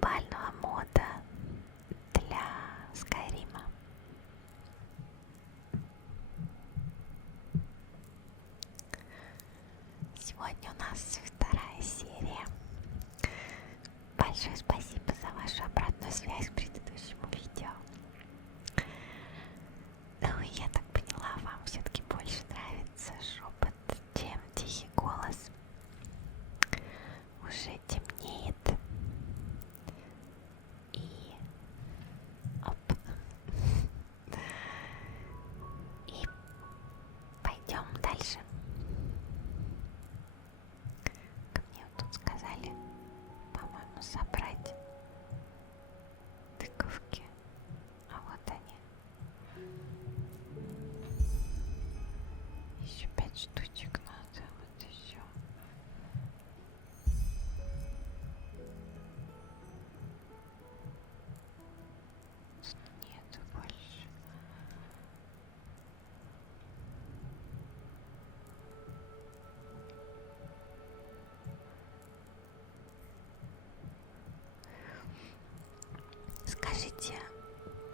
глобального мода для Скайрима. Сегодня у нас вторая серия. Большое спасибо за вашу обратную связь к предыдущему видео. Ну, я так поняла, вам все-таки больше нравится шепот, чем тихий голос. Уже темнеет. И оп. И пойдем дальше. Ко мне вот тут сказали, по-моему, собрать тыковки. А вот они. Еще 5 штучек надо. Вот еще. Нету больше. Скажите,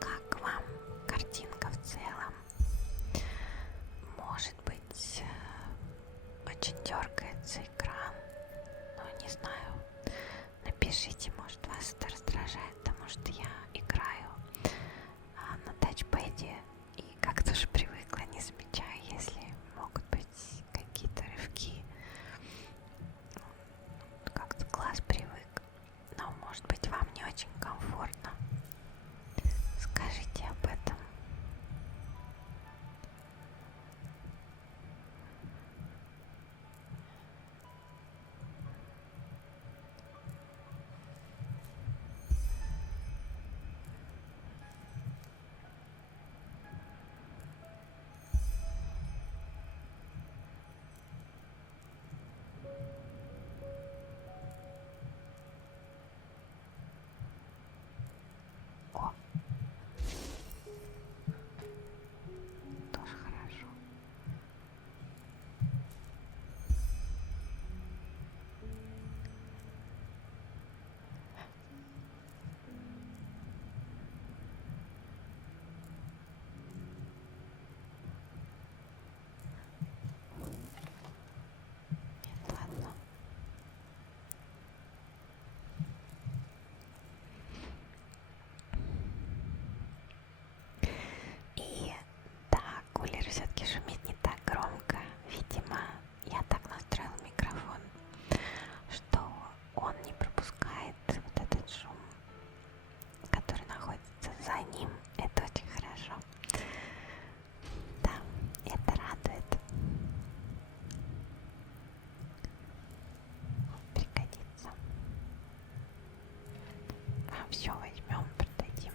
как вам картинка в целом? Может быть, очень дергается экран, но не знаю. Напишите, может, вас это раздражает, потому что я играю на тачпэде и как-то уже привыкла, не замечаю, если могут быть какие-то рывки. Как-то глаз привык, но может быть вам не очень комфортно. Скажите об этом. О, тоже хорошо. Нет, ладно. И да, кулер все-таки шумит не так громко. Видимо, я так настроила микрофон, что он не пропускает вот этот шум, который находится за ним. Это очень хорошо. Да, это радует. Пригодится. А все возьмем, продадим.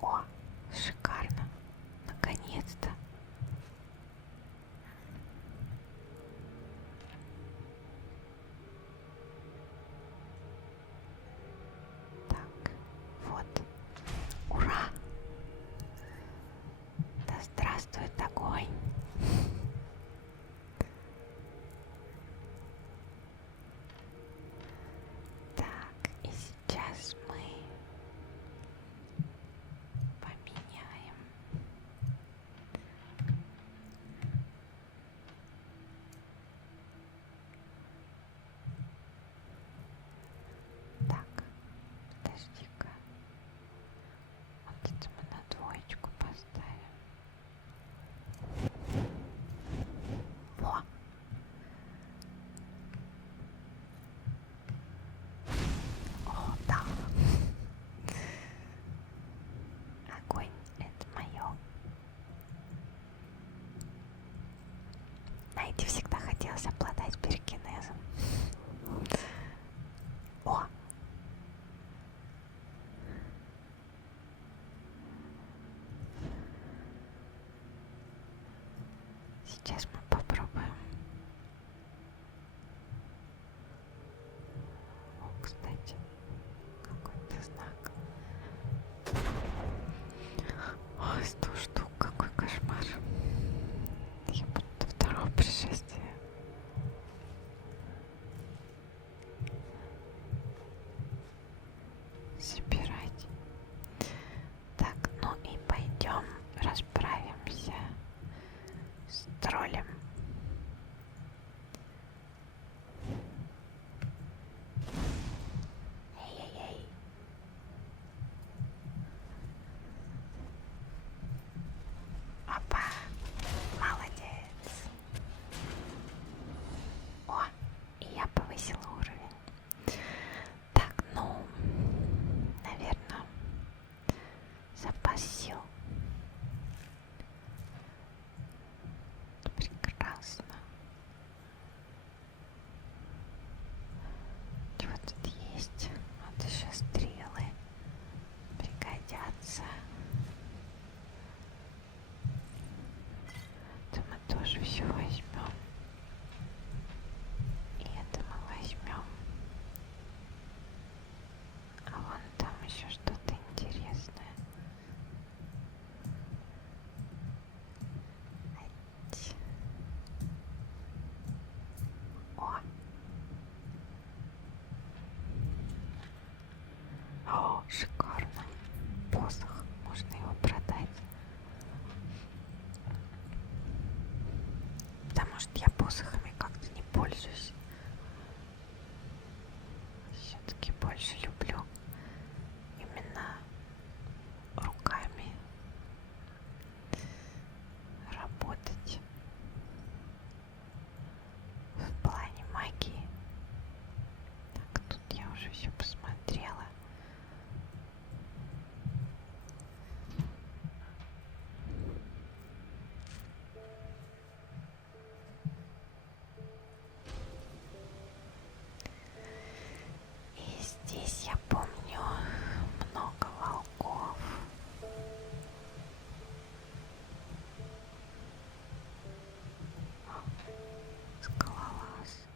О, шикарно. Наконец-то. Так, вот. Ура! Да здравствует огонь! Так, и сейчас мы поменяем. Так, подожди-ка. Вот это мы на двоечку поставим. Во! О, да! Огонь, это мое. Знаете, всегда хотелось обладать пирокинезом. О! Сейчас мы попробуем. О, кстати. собирать. Так, ну и пойдем расправимся с троллем. Эй-эй-эй. Опа, молодец. О, и я повысила уровень. Так, ну, наверное, запас сил. Прекрасно. Чего тут есть? Вот еще стрелы пригодятся. Это мы тоже все возьмем. И это мы возьмем. А вон там еще что-то интересное. О, шикарно. Посох. Можно его продать. Потому что я посохами как-то не пользуюсь. Все-таки больше люблю именно руками работать в плане магии. Так, тут я уже все посмотрела. И здесь я помню много волков. Скалолаз.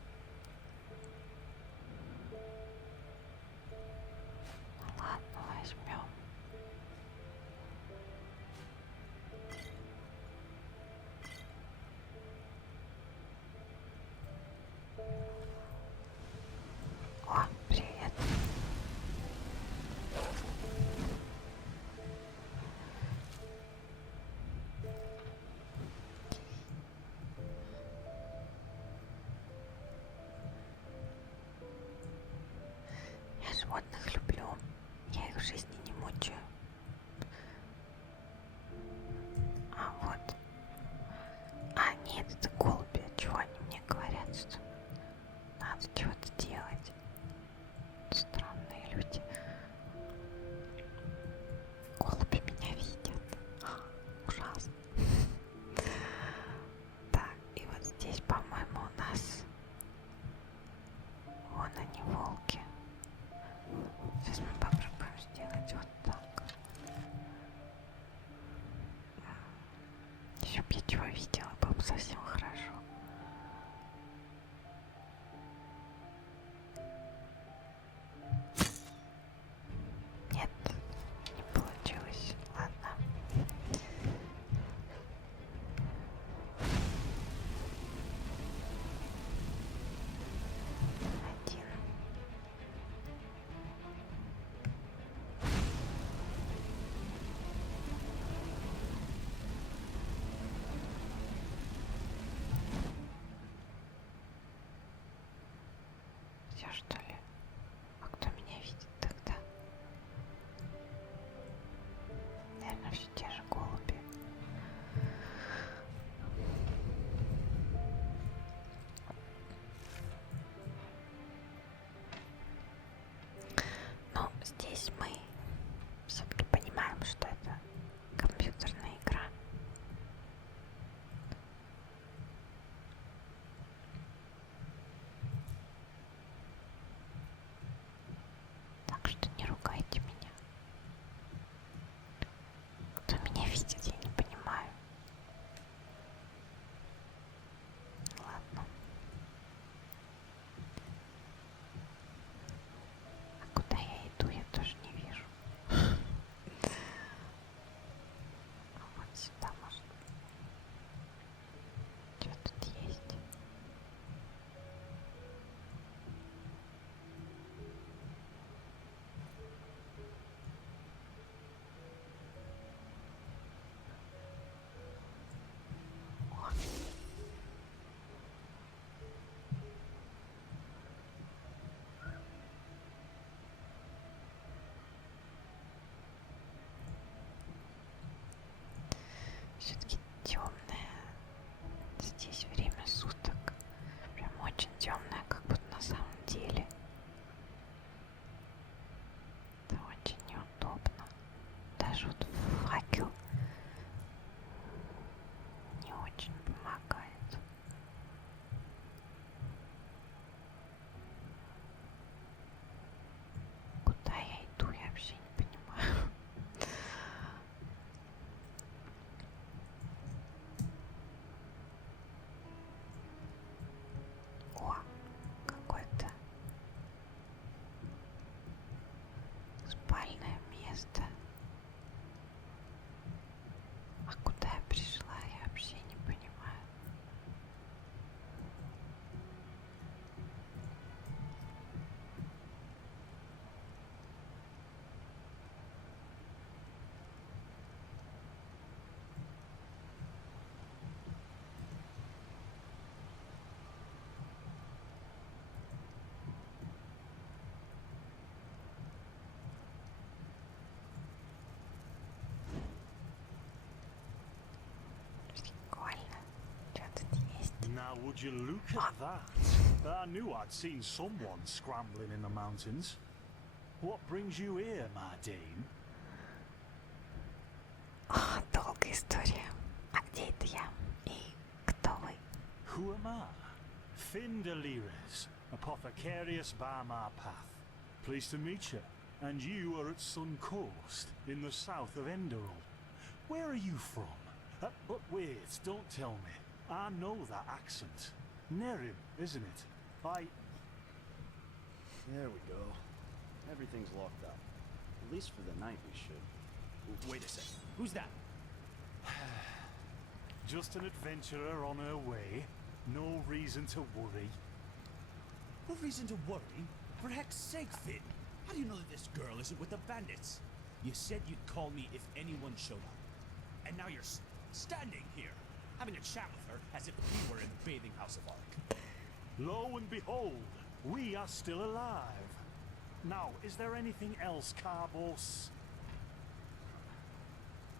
Ладно, возьмем. О, привет. Я животных люблю. Я их в жизни не мучаю. А вот. А, нет, это голуби. Чего они мне говорят, что надо чего-то делать? Странные люди. Голуби меня видят. Ужасно. Так, и вот здесь, по-моему, у нас вон они, волки. Сейчас мы попробуем сделать вот так. Если бы я чего видела, было бы совсем хорошо. Нет, не получилось. Ладно. Один. Все, что ли? А кто меня видит тогда? Наверное, все те же голуби. Но здесь мы все-таки понимаем, что это компьютерная игра. место. А куда я пришла, я вообще не понимаю. Прикольно. Что тут есть? Now would you look at that? I knew I'd seen someone scrambling in the mountains. What brings you here, my dame? О, долгая история. А где это я? И кто вы? Who am I? Findelires, apothecarius by my path. Pleased to meet you. And you are at Sun Coast, in the south of Enderal. Where are you from? But wait, don't tell me. I know that accent. Nerim, isn't it? There we go. Everything's locked up. At least for the night we should. Wait a sec. Who's that? Just an adventurer on her way. No reason to worry. No reason to worry? For heck's sake, Finn! How do you know that this girl isn't with the bandits? You said you'd call me if anyone showed up. And now you're standing here, having a chat with her as if we were in the bathing house of Ark. Lo and behold, we are still alive. Now, is there anything else, Carbos?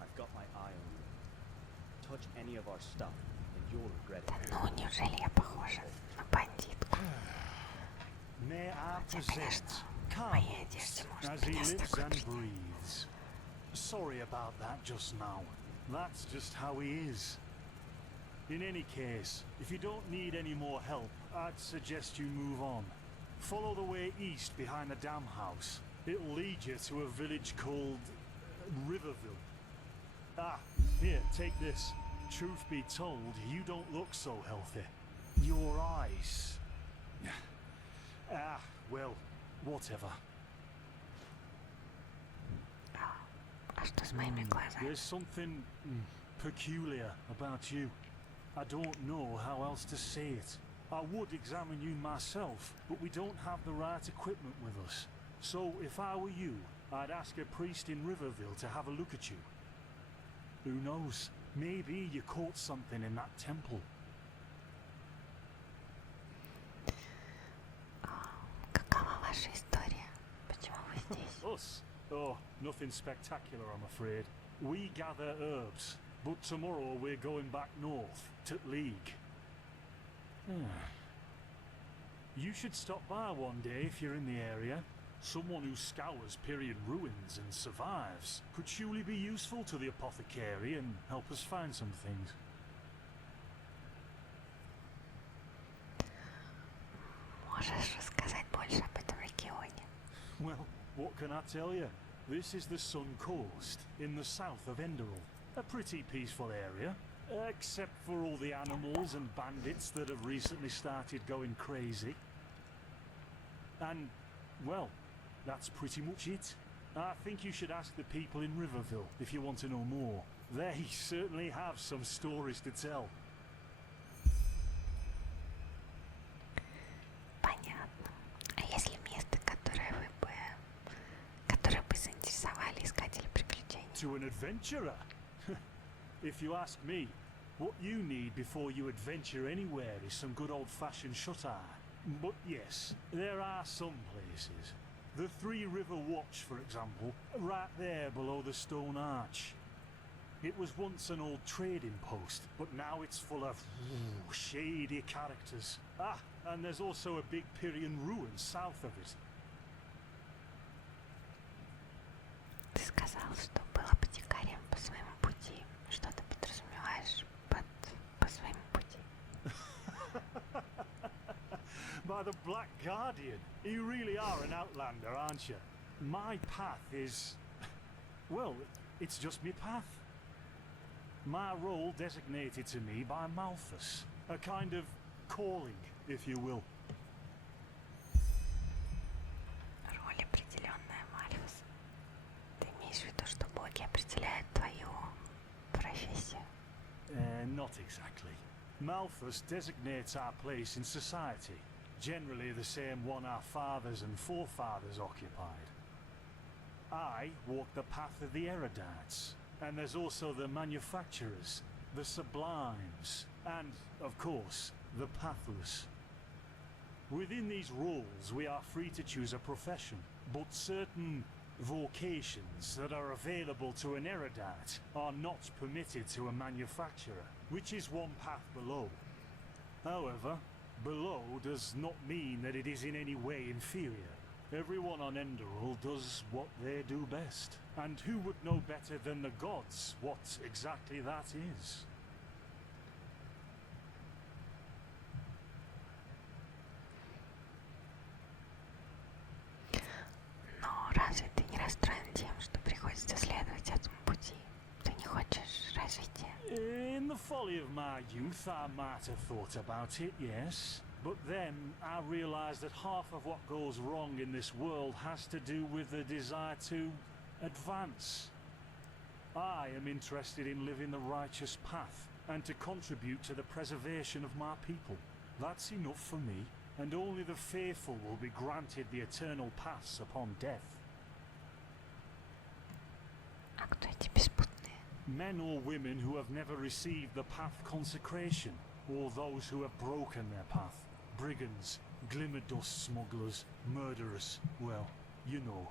I've got my eye on you. Touch any of our stuff, and you'll regret it. Да ну, неужели я похожа на бандитку? May I Хотя, present конечно, в моей одежде Carbos может as he быть lives такой and прийти. breathes. Sorry about that just now. That's just how he is. In any case, if you don't need any more help, I'd suggest you move on. Follow the way east behind the dam house. It'll lead you to a village called Riverville. Ah, here, take this. Truth be told, you don't look so healthy. Your eyes. Well, whatever. А что с моими глазами? There's something peculiar about you. I don't know how else to say it. I would examine you myself, but we don't have the right equipment with us. So if I were you, I'd ask a priest in Riverville to have a look at you. Who knows? Maybe you caught something in that temple. Какова ваша история? Почему вы здесь? Us? Oh, nothing spectacular, I'm afraid. We gather herbs, but tomorrow we're going back north, to League. You should stop by one day if you're in the area. Someone who scours period ruins and survives could surely be useful to the apothecary and help us find some things. Можешь рассказать больше об этом регионе? Well, what can I tell you? This is the Sun Coast, in the south of Enderal. A pretty peaceful area, except for all the animals and bandits that have recently started going crazy. And, well, that's pretty much it. I think you should ask the people in Riverville if you want to know more. They certainly have some stories to tell. Понятно. А есть ли место, которое бы заинтересовали искатели приключений? To an adventurer? If you ask me, what you need before you adventure anywhere is some good old-fashioned shut-eye. But yes, there are some places. The Three River Watch, for example, right there below the stone arch. It was once an old trading post, but now it's full of shady characters. Ah, and there's also a big Pyrian ruin south of it. Ты сказал, что был аптекарием по своему пути. Что ты подразумеваешь по своему пути? By the Black Guardian, you really are an outlander, aren't you? My path is... well, it's just me path. My role designated to me by Malthus. A kind of calling, if you will. Роль определенная, Мальфус. Ты имеешь not exactly. Malthus designates our place in society, generally the same one our fathers and forefathers occupied. I walk the path of the erudites, and there's also the manufacturers, the sublimes, and, of course, the pathless. Within these roles, we are free to choose a profession, but certain vocations that are available to an erudite are not permitted to a manufacturer, which is one path below. However, below does not mean that it is in any way inferior. Everyone on Enderal does what they do best, and who would know better than the gods what exactly that is? Но разве ты не расстроен тем, что приходится следовать этому пути? Ты не хочешь развития? In the folly of my youth, I might have thought about it, yes. But then I realized that half of what goes wrong in this world has to do with the desire to advance. I am interested in living the righteous path and to contribute to the preservation of my people. That's enough for me, and only the faithful will be granted the eternal pass upon death. А кто эти беспутные? Men or women who have never received the path consecration, or those who have broken their path. Brigands, glimmer dust smugglers, murderers, well, you know.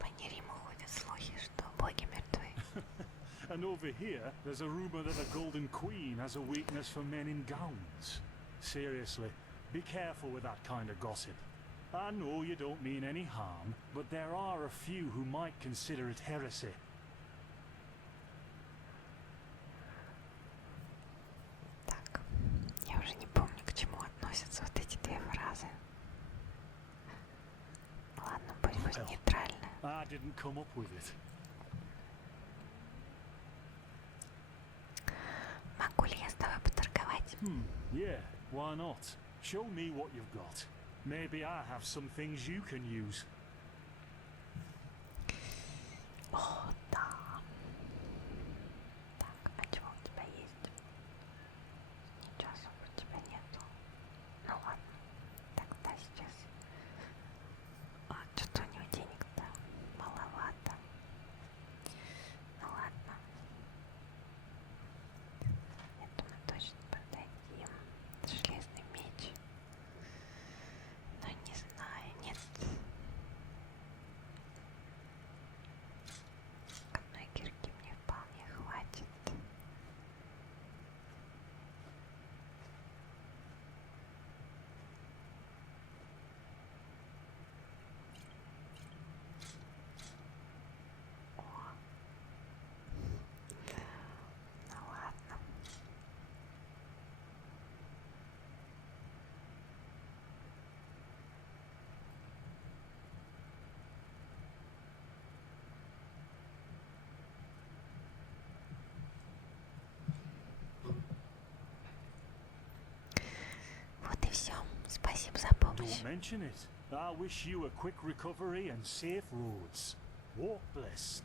По Нериму ходят слухи, что боги мертвы. And over here, there's a rumor that the Golden Queen has a weakness for men in gowns. Seriously, be careful with that kind of gossip. I know you don't mean any harm, but there are a few who might consider it heresy. Так, я уже не помню, к чему относятся вот эти две фразы. Ладно, пусть нейтрально. I didn't come up with it. Могу ли я с тобой поторговать? Yeah, why not? Show me what you've got. Maybe I have some things you can use. О, да. Так, а чего у тебя есть? Ничего особо у тебя нету. Ну ладно, тогда сейчас. А, что-то у него денег-то маловато. Ну ладно. Это мы точно продадим. Железный меч. Но не знаю, нет. Одной кирки мне вполне хватит. О. Ну ладно. Вот и все. Спасибо за помощь. Don't mention it. I wish you a quick recovery and safe roads. Walk blessed.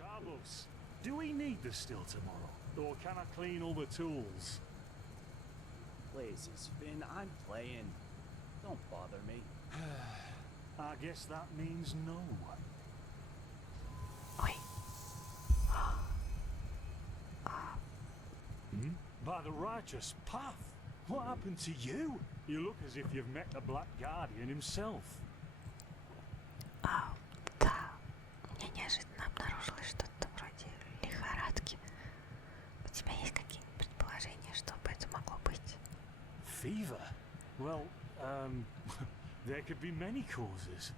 Carlos, do we need the still tomorrow? Or can I clean all the tools? Blazes, Finn, I'm playing. Don't bother me. I guess that means no. Ой. By the righteous path. What happened to you? You look as if you've met the Black Guardian himself. А, да. У меня неожиданно обнаружилось что-то вроде лихорадки. У тебя есть какие-нибудь предположения, что бы это могло быть? Fever? Well, there could be many causes.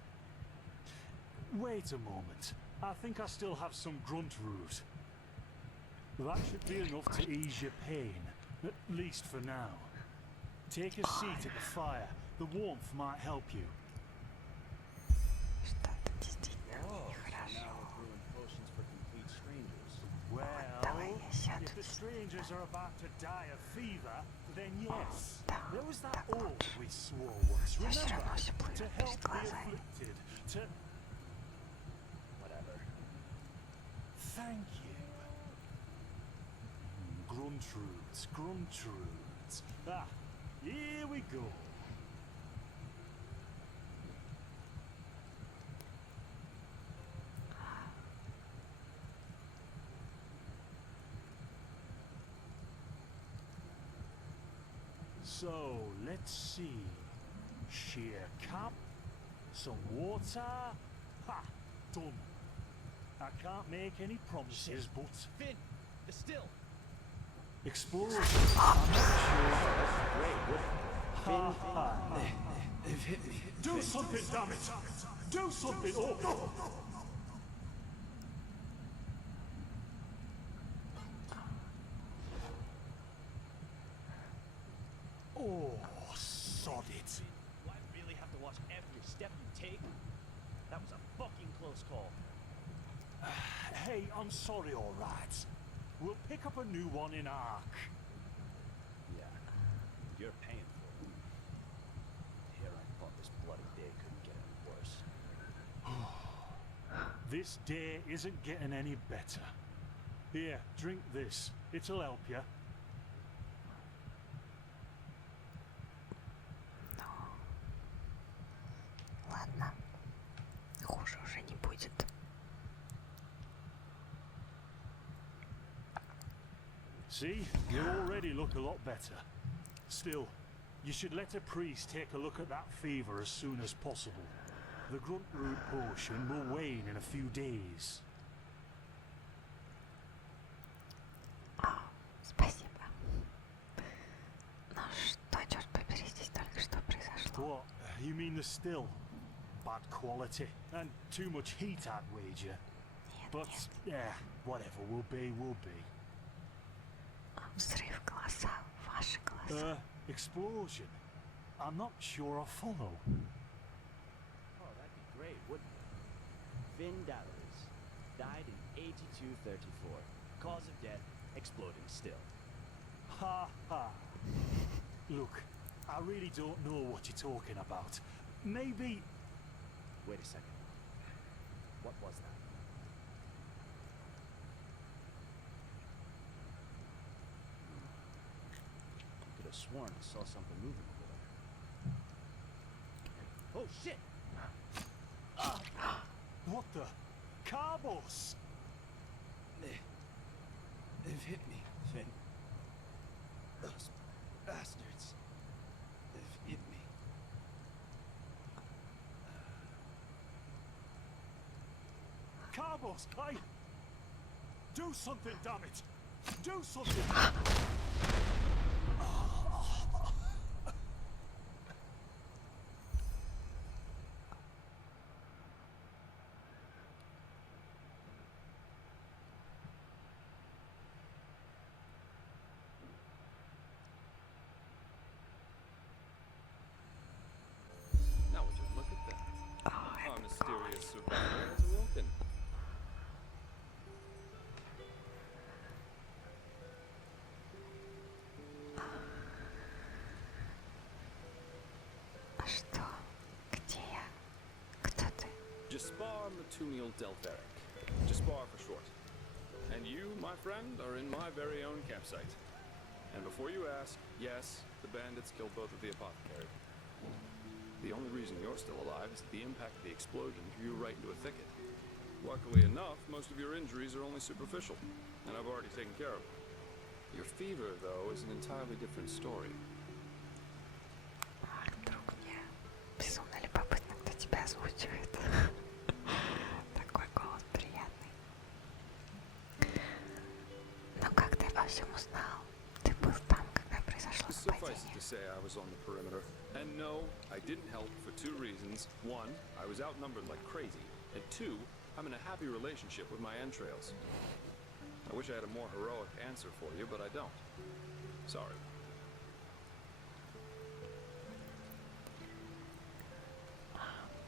Wait a moment. I think I still have some grunt root. That should be enough to ease your pain, at least for now. Take a seat at the fire. The warmth might help you. Что-то действительно Oh, нехорошо. now we're brewing potions for complete strangers. Well, давай я сяду if the здесь. strangers are about to die of fever, then yes. Да, There was that так oath лучше. we swore once, Я все remember? равно все To плывет help перед the глазами. afflicted, to... Whatever. Thank you. Grumtrudes, Grumtrudes. Ah, here we go. So, let's see. Sheer cap, some water. Ha! Done. I can't make any promises, but... Finn, still. Explosion. They've hit me. Do something, damn it! Do something! Oh, no! Oh, sod it. Do I really have to watch every step you take? That was a fucking close call. Hey, I'm sorry, all right. We'll pick up a new one in Ark. Yeah, you're paying for it. Here I thought this bloody day couldn't get any worse. This day isn't getting any better. Here, drink this. It'll help you. Ладно. Хуже уже не будет. See, you already look a lot better. Still, you should let a priest take a look at that fever as soon as possible. The grunt root potion will wane in a few days. Спасибо. Ну что, черт побери, здесь только что произошло? What? You mean the still? Bad quality and too much heat, I'd wager. Нет, But, нет. yeah, whatever will be, will be. Взрыв голоса, ваши голоса. Explosion? I'm not sure I follow. Oh, that'd be great, wouldn't it? Finn Dallas died in 8234. Cause of death, exploding still. Ha ha. Look, I really don't know what you're talking about. Maybe... Wait a second. What was that? I could have sworn I saw something moving over there. Oh shit! What the? Carbos! They've hit me, Finn. Those bastards. They've hit me. Carbos, I... Do something, damn it! Do something! Now would you look at that? Our mysterious survivor has awoken. А что? Где я? Кто ты? Jespar Matumiel Delveric. Jespar for short. And you, my friend, are in my very own campsite. And before you ask, yes, the bandits killed both of the apothecary. The only reason you're still alive is that the impact of the explosion threw you right into a thicket. Luckily enough, most of your injuries are only superficial, and I've already taken care of them. Your fever, though, is an entirely different story. Друг, мне безумно любопытно, кто тебя озвучивает. Такой голос приятный. Но как ты обо всем узнал? Ты был там, когда произошло Suffice it нападение. to say I was on the perimeter. And no, I didn't help for two reasons. One, I was outnumbered like crazy. And two, I'm in a happy relationship with my entrails. I wish I had a more heroic answer for you, but I don't. Sorry.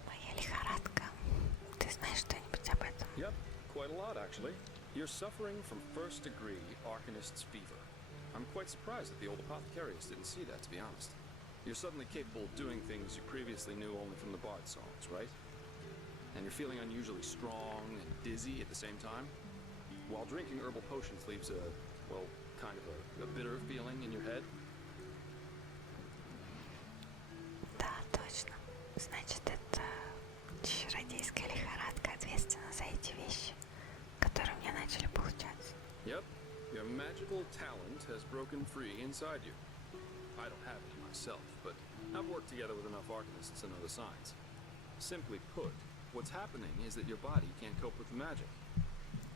Моя лихорадка. Ты знаешь что-нибудь об этом? Yep, quite a lot actually. You're suffering from first degree Arcanist's fever. I'm quite surprised that the old apothecarius didn't see that, to be honest. You're suddenly capable of doing things you previously knew only from the bard songs, right? And you're feeling unusually strong and dizzy at the same time? While drinking herbal potions leaves a, well, kind of a bitter feeling in your head? Да, точно. Значит, это чародейская лихорадка ответственна за эти вещи, которые у меня начали получаться. Yep, your magical talent has broken free inside you. I don't have any myself, but I've worked together with enough alchemists and other signs. Simply put, what's happening is that your body can't cope with the magic.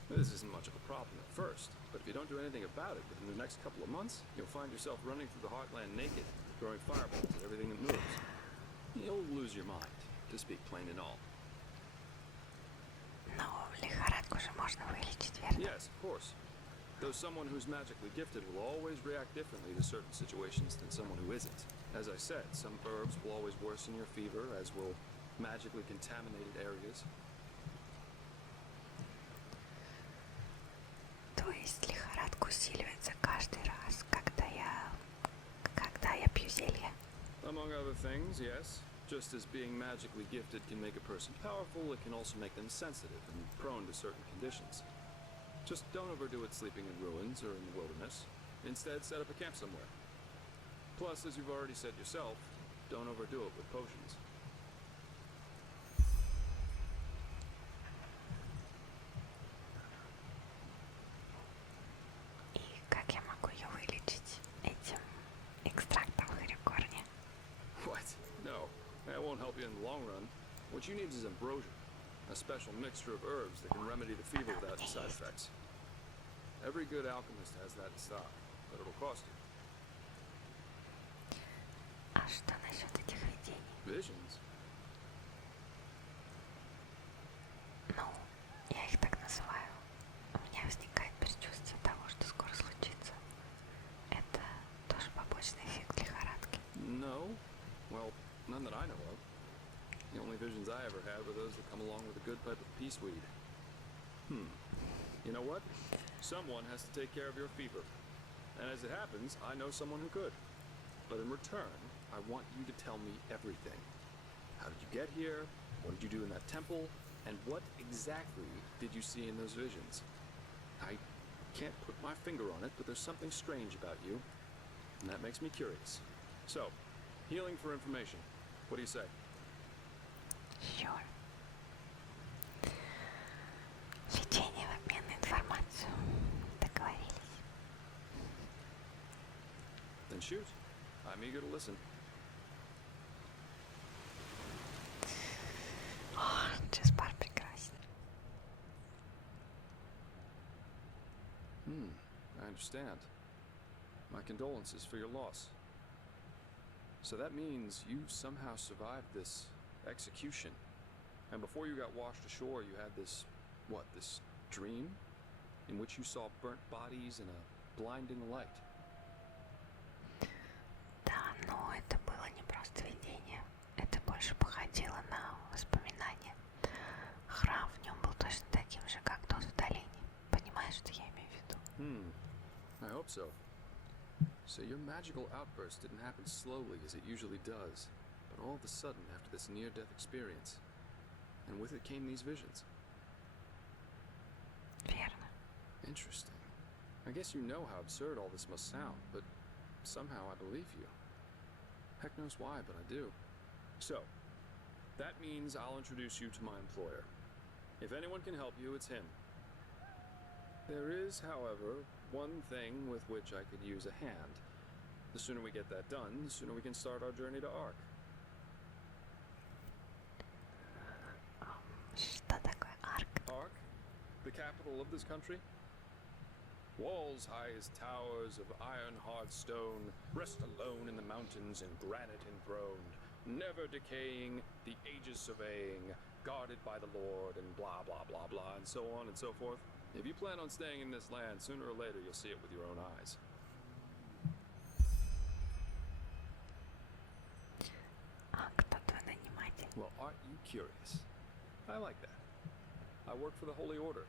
This isn't much of a problem at first, but if you don't do anything about it within the next couple of months, you'll find yourself running through the heartland naked, throwing fireballs at everything that moves. You'll lose your mind, to speak plain and all. Но лихорадку же можно вылечить, верно? Yes, of course. Though someone who's magically gifted will always react differently to certain situations than someone who isn't. As I said, some herbs will always worsen your fever, as will magically contaminated areas. То есть лихорадка усиливается каждый раз, когда я пью зелье. Among other things, yes. Just as being magically gifted can make a person powerful, it can also make them sensitive and prone to certain conditions. Just don't overdo it sleeping in ruins or in the wilderness. Instead, set up a camp somewhere. Plus, as you've already said yourself, don't overdo it with potions. И как я могу ее вылечить этим экстрактом хрикорня? What? No, that won't help you in the long run. What you need is ambrosia, a special mixture of herbs that can remedy the fever without any side effects. Every good alchemist has that in stock, but it'll cost you. А что насчет этих видений? Visions? Ну, я их так называю. У меня возникает предчувствие того, что скоро случится. Это тоже побочный эффект лихорадки. No. Well, none that I know of. The only visions I ever had were those that come along with a good pipe of peaceweed. You know what? Someone has to take care of your fever. And as it happens, I know someone who could. But in return, I want you to tell me everything. How did you get here? What did you do in that temple? And what exactly did you see in those visions? I can't put my finger on it, but there's something strange about you. And that makes me curious. So, healing for information. What do you say? Sure. Лечение в обмен на информацию. Договорились. Then shoot. I'm eager to listen. О, Джеспар прекрасен. I understand. My condolences for your loss. So that means you somehow survived this execution. And before you got washed ashore, you had this, this dream? In which you saw burnt bodies in a blinding light. Да, но это было не просто видение. Это больше походило на воспоминание. Храм в нем был точно таким же, как тот в долине. Понимаешь, что я имею в виду? I hope so. So your magical outburst didn't happen slowly as it usually does, but all of a sudden after this near-death experience. And with it came these visions. Верно. Interesting. I guess you know how absurd all this must sound, but somehow I believe you. Heck knows why, but I do. So, that means I'll introduce you to my employer. If anyone can help you, it's him. There is, however, one thing with which I could use a hand. The sooner we get that done, the sooner we can start our journey to Ark. Что такое арк? Ark, the capital of this country. Walls high as towers of iron-hard stone, rest alone in the mountains and granite enthroned, never decaying, the ages surveying, guarded by the Lord, and blah, blah, blah, blah, and so on and so forth. If you plan on staying in this land, sooner or later you'll see it with your own eyes. А кто твой наниматель? Well, aren't you curious? I like that. I work for the Holy Order.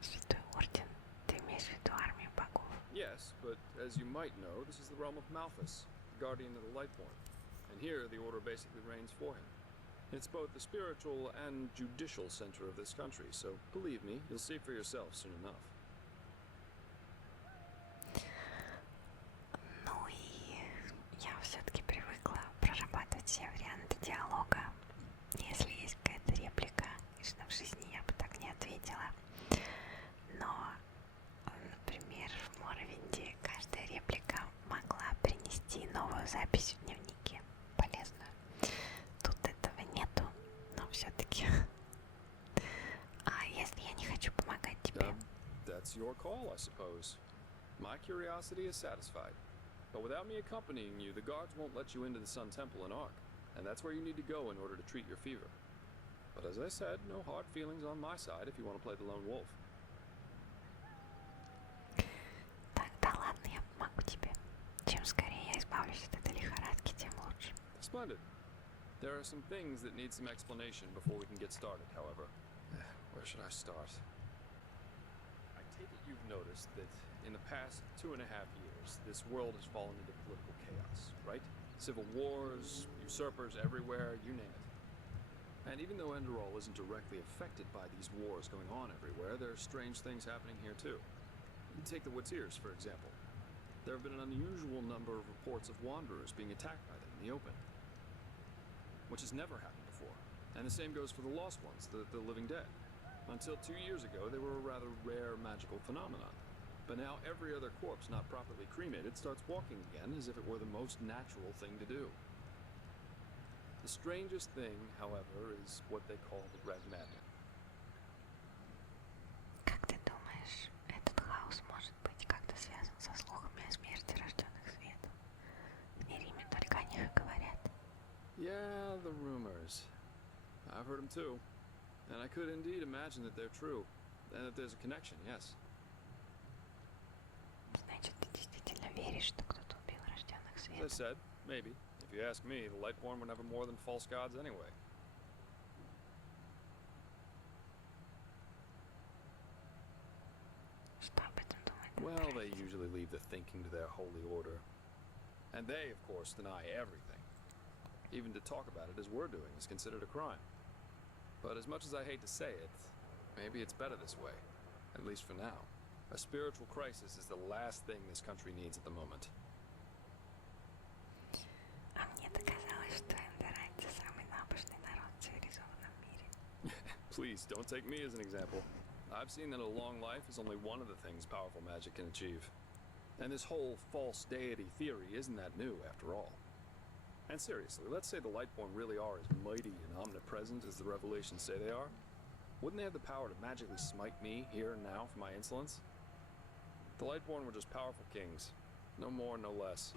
Святой Орден. Ты имеешь в виду армию богов? Yes, but as you might know, this is the realm of Malthus, the guardian of the Lightborn. And here, the Order basically reigns for him. It's both the spiritual and judicial center of this country, so believe me, you'll see for yourself soon enough. Ну и я все-таки привыкла прорабатывать все варианты диалога. Если есть какая-то реплика, конечно, в жизни я бы так не ответила. Но, например, в Моровинде каждая реплика могла принести новую запись в дневнике, полезную. Тут этого нету, но все-таки. А если я не хочу помогать тебе? That's your call, I suppose. My curiosity is satisfied. But without me accompanying you, the guards won't let you into the Sun Temple in Ark, and that's where you need to go in order to treat your fever. But as I said, no hard feelings on my side if you want to play the lone wolf. Тогда ладно, я помогу тебе. Чем скорее я избавлюсь от этой лихорадки, тем лучше. Splendid. There are some things that need some explanation before we can get started, however. Where should I start? I take it you've noticed that in the past 2.5 years, this world has fallen into political chaos, right? Civil wars, usurpers everywhere, you name it. And even though Enderal isn't directly affected by these wars going on everywhere, there are strange things happening here too. Take the Woodsers, for example. There have been an unusual number of reports of wanderers being attacked by them in the open, which has never happened before. And the same goes for the lost ones, the living dead. Until 2 years ago, they were a rather rare magical phenomenon. But now every other corpse not properly cremated starts walking again as if it were the most natural thing to do. The strangest thing, however, is what they call the Red Madness. Как ты думаешь, этот хаос может быть как-то связан со слухами о смерти рожденных светом? В Нериме только о них и говорят. Yeah, the rumors. I've heard them too. And I could indeed imagine that they're true. And that there's a connection, yes. Значит, ты действительно веришь, что кто-то убил рожденных As I светом? said, maybe. If you ask me, the Lightborn were never more than false gods anyway. Что об этом думает Well, they правительство? usually leave the thinking to their holy order. And they, of course, deny everything. Even to talk about it as we're doing is considered a crime. But as much as I hate to say it, maybe it's better this way. At least for now. A spiritual crisis is the last thing this country needs at the moment. А мне доказалось, что эндеральцы самый набожный народ в цивилизованном мире. Please, don't take me as an example. I've seen that a long life is only one of the things powerful magic can achieve. And this whole false deity theory isn't that new, after all. And seriously, let's say the Lightborn really are as mighty and omnipresent as the revelations say they are. Wouldn't they have the power to magically smite me here and now for my insolence? The Lightborn were just powerful kings. No more, no less.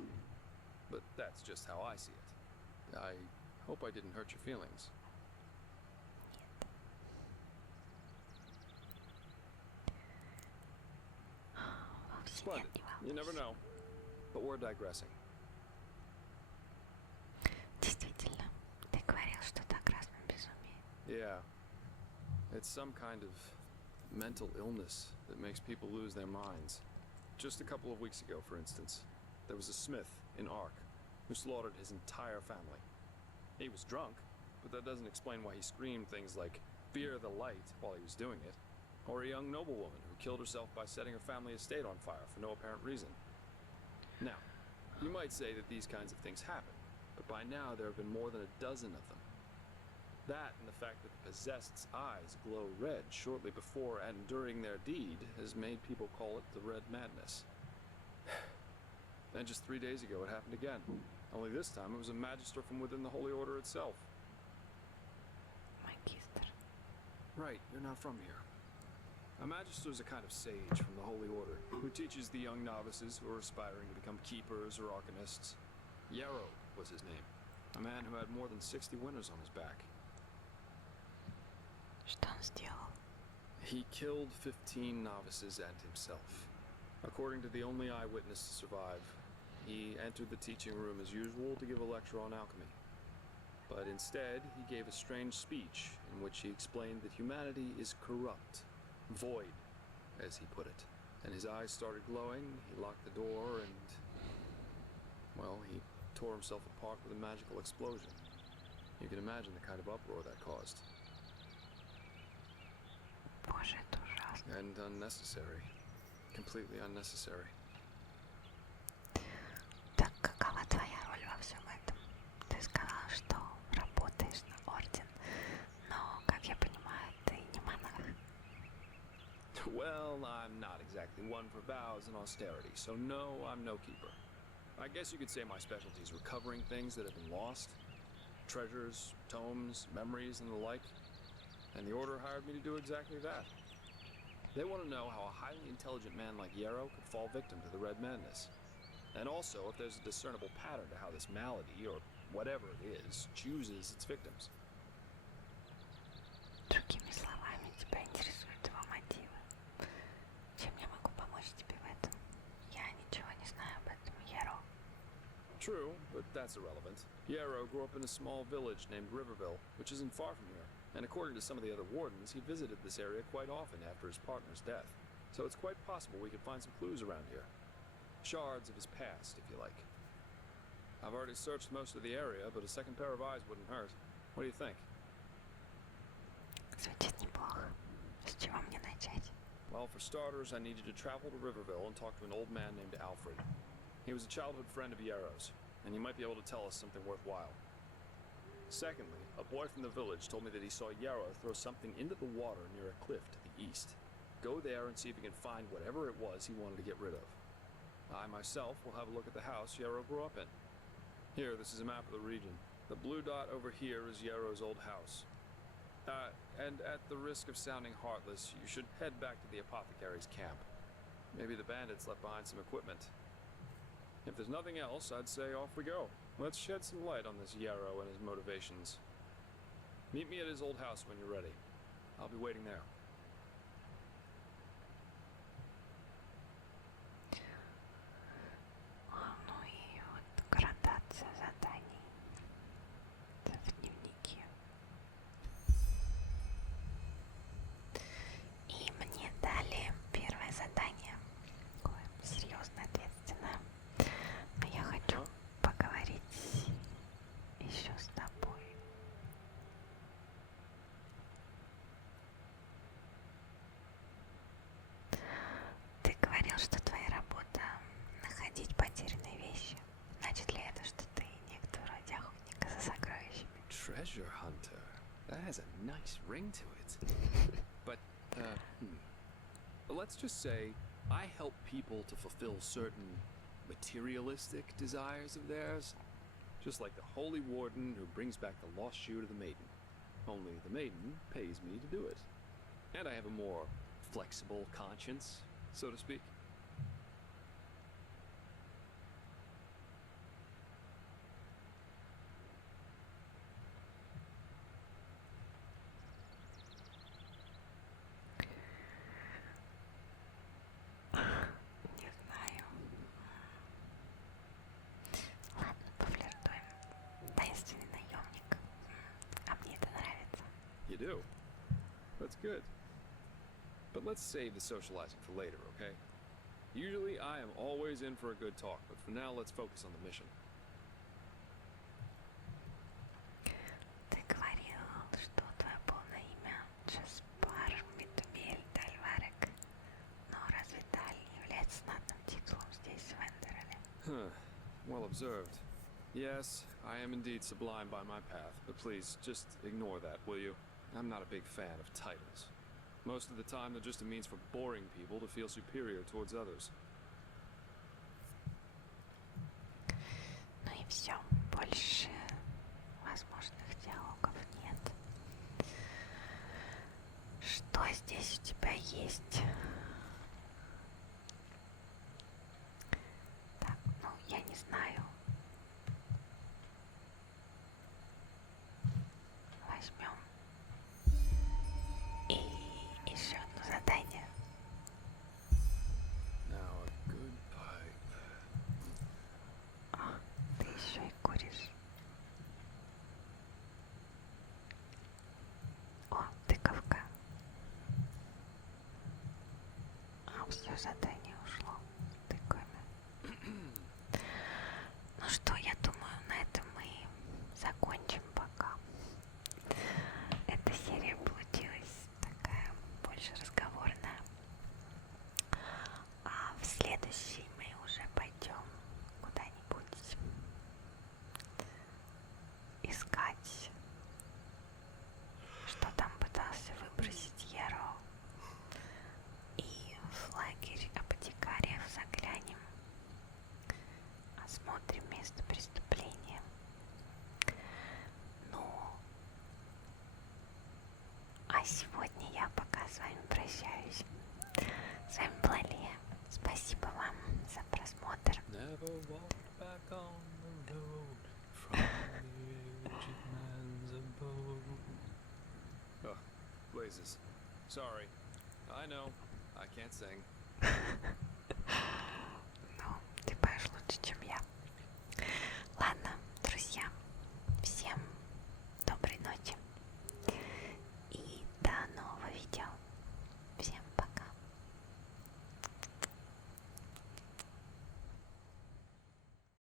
But that's just how I see it. I hope I didn't hurt your feelings. Вовсе Splendid. нет, не You never волнуйся. know. But we're digressing. Действительно, ты говорил что-то о красном безумии. Yeah. It's some kind of mental illness that makes people lose their minds. Just a couple of weeks ago, for instance, there was a smith in Ark who slaughtered his entire family. He was drunk, but that doesn't explain why he screamed things like, "Fear the light," while he was doing it. Or a young noblewoman who killed herself by setting her family estate on fire for no apparent reason. Now, you might say that these kinds of things happen, but by now there have been more than a dozen of them. That and the fact that the possessed's eyes glow red shortly before and during their deed has made people call it the Red Madness. Then just 3 days ago it happened again. Only this time it was a magister from within the Holy Order itself. Магистр. Right, you're not from here. A magister is a kind of sage from the Holy Order who teaches the young novices who are aspiring to become keepers or alchemists. Yarrow was his name, a man who had more than 60 winners on his back. Что он сделал? He killed 15 novices and himself. According to the only eyewitness to survive, he entered the teaching room as usual to give a lecture on alchemy. But instead, he gave a strange speech in which he explained that humanity is corrupt, void, as he put it. And his eyes started glowing, he locked the door, and, well, he tore himself apart with a magical explosion. You can imagine the kind of uproar that caused. Боже, это ужасно. And unnecessary. Completely unnecessary. Так какова твоя роль во всем этом? Ты сказала, что работаешь на орден, но, как я понимаю, ты не монах. Well, I'm not exactly one for vows and austerity, so no, I'm no keeper. I guess you could say my specialty is recovering things that have been lost. Treasures, tomes, memories, and the like. And the Order hired me to do exactly that. They want to know how a highly intelligent man like Yarrow could fall victim to the Red Madness. And also if there's a discernible pattern to how this malady, or whatever it is, chooses its victims. Другими словами, тебя интересуют его мотивы. Чем я могу помочь тебе в этом? Я ничего не знаю об этом, Ярроw. True, but that's irrelevant. Yarrow grew up in a small village named Riverville, which isn't far from here. And according to some of the other wardens, he visited this area quite often after his partner's death. So it's quite possible we could find some clues around here. Shards of his past, if you like. I've already searched most of the area, but a second pair of eyes wouldn't hurt. What do you think? Звучит неплохо. С чего мне начать? Well, for starters, I need you to travel to Riverville and talk to an old man named Alfred. He was a childhood friend of Yarrow's, and he might be able to tell us something worthwhile. Secondly, a boy from the village told me that he saw Yarrow throw something into the water near a cliff to the east. Go there and see if you can find whatever it was he wanted to get rid of. I myself will have a look at the house Yarrow grew up in. Here, this is a map of the region. The blue dot over here is Yarrow's old house. And at the risk of sounding heartless, you should head back to the apothecary's camp. Maybe the bandits left behind some equipment. If there's nothing else, I'd say off we go. Let's shed some light on this Yarrow and his motivations. Meet me at his old house when you're ready. I'll be waiting there. Ну и вот градация заданий. Это в дневнике. И мне дали первое задание. Такое серьезное, ответственное. Но я хочу поговорить еще с тобой. Ты говорил, что твоя работа находить потерянные вещи. Значит ли это, что ты некто вроде охотника за сокровищами? Treasure hunter. That has a nice ring to it. But, let's just say I help people to fulfill certain materialistic desires of theirs. Just like the Holy Warden who brings back the lost shoe to the maiden. Only the maiden pays me to do it. And I have a more flexible conscience, so to speak. Не знаю. Ладно, пофлиртуем. Таинственный наемник. А мне это нравится. You do? That's good. But let's save the socializing for later, okay? Usually I am always in for a good talk, but for now let's focus on the mission. Ты говорил, что твое полное имя Джеспаром Дальварек. Но разве Даль не является знатным титулом здесь, в Эндерале? Huh. Well observed. Yes, I am indeed sublime by my path, but please, just ignore that, will you? I'm not a big fan of titles. Most of the time, they're just a means for boring people to feel superior towards others. Ну и все, больше возможных диалогов нет. Что здесь у тебя есть? Так, ну я не знаю. Возьмем и еще одно задание. Now a good pipe. Ты еще и куришь. искать, что там пытался выбросить Яро. И в лагерь апотекариев заглянем, осмотрим место преступления. Ну, а сегодня я пока с вами прощаюсь. С вами была Лия. Спасибо вам за просмотр. Never walk back on the road from the aged man's abode. Oh, blazes. Sorry. I know. I can't sing.